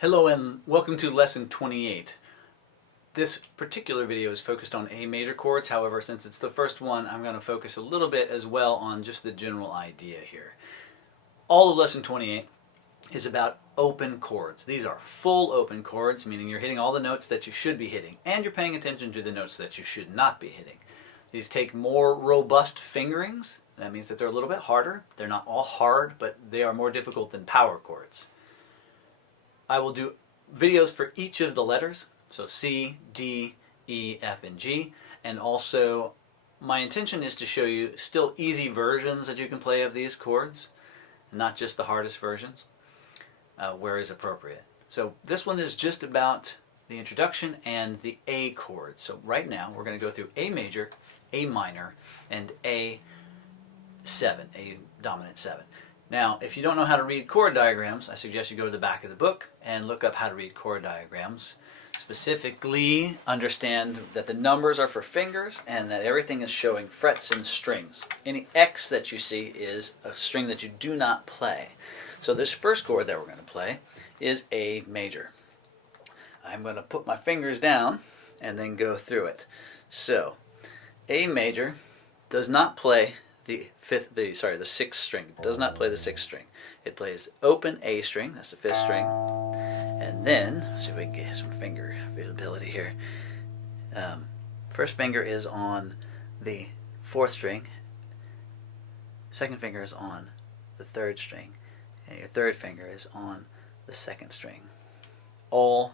Hello and welcome to lesson 28. This particular video is focused on A major chords. However, since it's the first one, I'm going to focus a little bit as well on just the general idea here. All of lesson 28 is about open chords. These are full open chords, meaning you're hitting all the notes that you should be hitting, and you're paying attention to the notes that you should not be hitting. These take more robust fingerings. That means that they're a little bit harder. They're not all hard, but they are more difficult than power chords. I will do videos for each of the letters, so C, D, E, F, and G, and also my intention is to show you still easy versions that you can play of these chords, not just the hardest versions, where is appropriate. So this one is just about the introduction and the A chords. So right now we're going to go through A major, A minor, and A7, A dominant 7. Now, if you don't know how to read chord diagrams, I suggest you go to the back of the book and look up how to read chord diagrams. Specifically, understand that the numbers are for fingers and that everything is showing frets and strings. Any X that you see is a string that you do not play. So this first chord that we're going to play is A major. I'm going to put my fingers down and then go through it. So, A major does not play the sixth string. It does not play the sixth string. It plays open A string, that's the fifth string, and then, let's see if we can get some finger visibility here. First finger is on the fourth string, second finger is on the third string, and your third finger is on the second string. All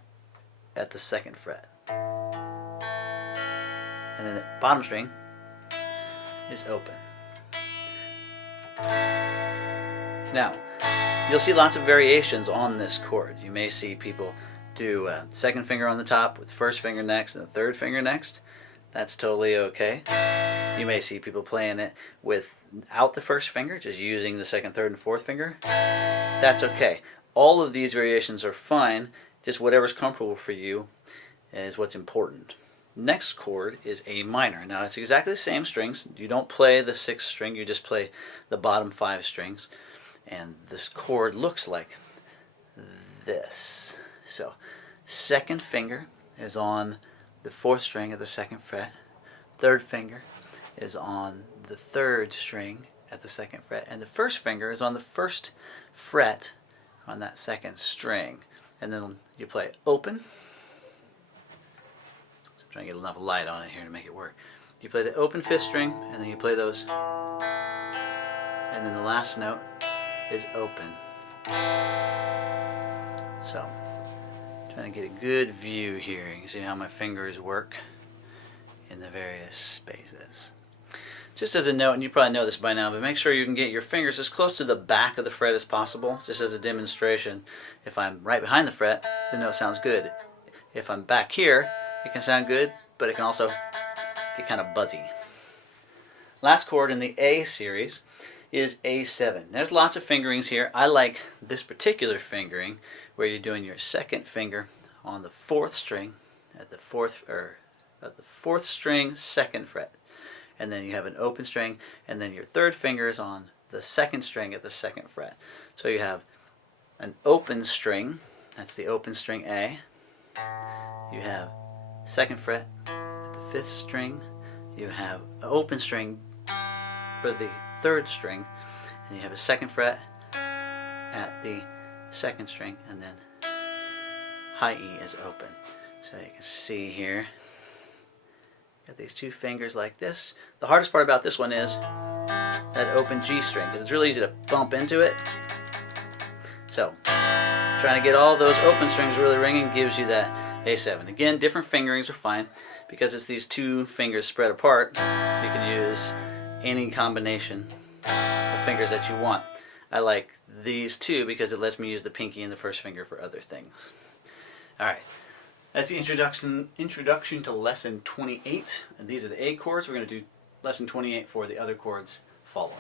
at the second fret. And then the bottom string is open. Now, you'll see lots of variations on this chord. You may see people do second finger on the top with first finger next and the third finger next. That's totally okay. You may see people playing it without the first finger, just using the second, third, and fourth finger. That's okay. All of these variations are fine. Just whatever's comfortable for you is what's important. Next chord is A minor. Now it's exactly the same strings. You don't play the sixth string, you just play the bottom five strings. And this chord looks like this. So, second finger is on the fourth string at the second fret. Third finger is on the third string at the second fret. And the first finger is on the first fret on that second string. And then you play open. Trying to get enough light on it here to make it work. You play the open fifth string, and then you play those, and then the last note is open. So, trying to get a good view here. You can see how my fingers work in the various spaces. Just as a note, and you probably know this by now, but make sure you can get your fingers as close to the back of the fret as possible, just as a demonstration. If I'm right behind the fret, the note sounds good. If I'm back here, it can sound good, but it can also get kind of buzzy. Last chord in the A series is A7. There's lots of fingerings here. I like this particular fingering where you're doing your second finger on the fourth string at the fourth string, second fret. And then you have an open string, and then your third finger is on the second string at the second fret. So you have an open string, that's the open string A. You have second fret at the fifth string, you have an open string for the third string, and you have a second fret at the second string, and then high E is open. So you can see here, got these two fingers like this. The hardest part about this one is that open G string, because it's really easy to bump into it. So, trying to get all those open strings really ringing gives you that A7. Again, different fingerings are fine. Because it's these two fingers spread apart, you can use any combination of fingers that you want. I like these two because it lets me use the pinky and the first finger for other things. Alright, that's the introduction to lesson 28. And these are the A chords. We're going to do lesson 28 for the other chords following.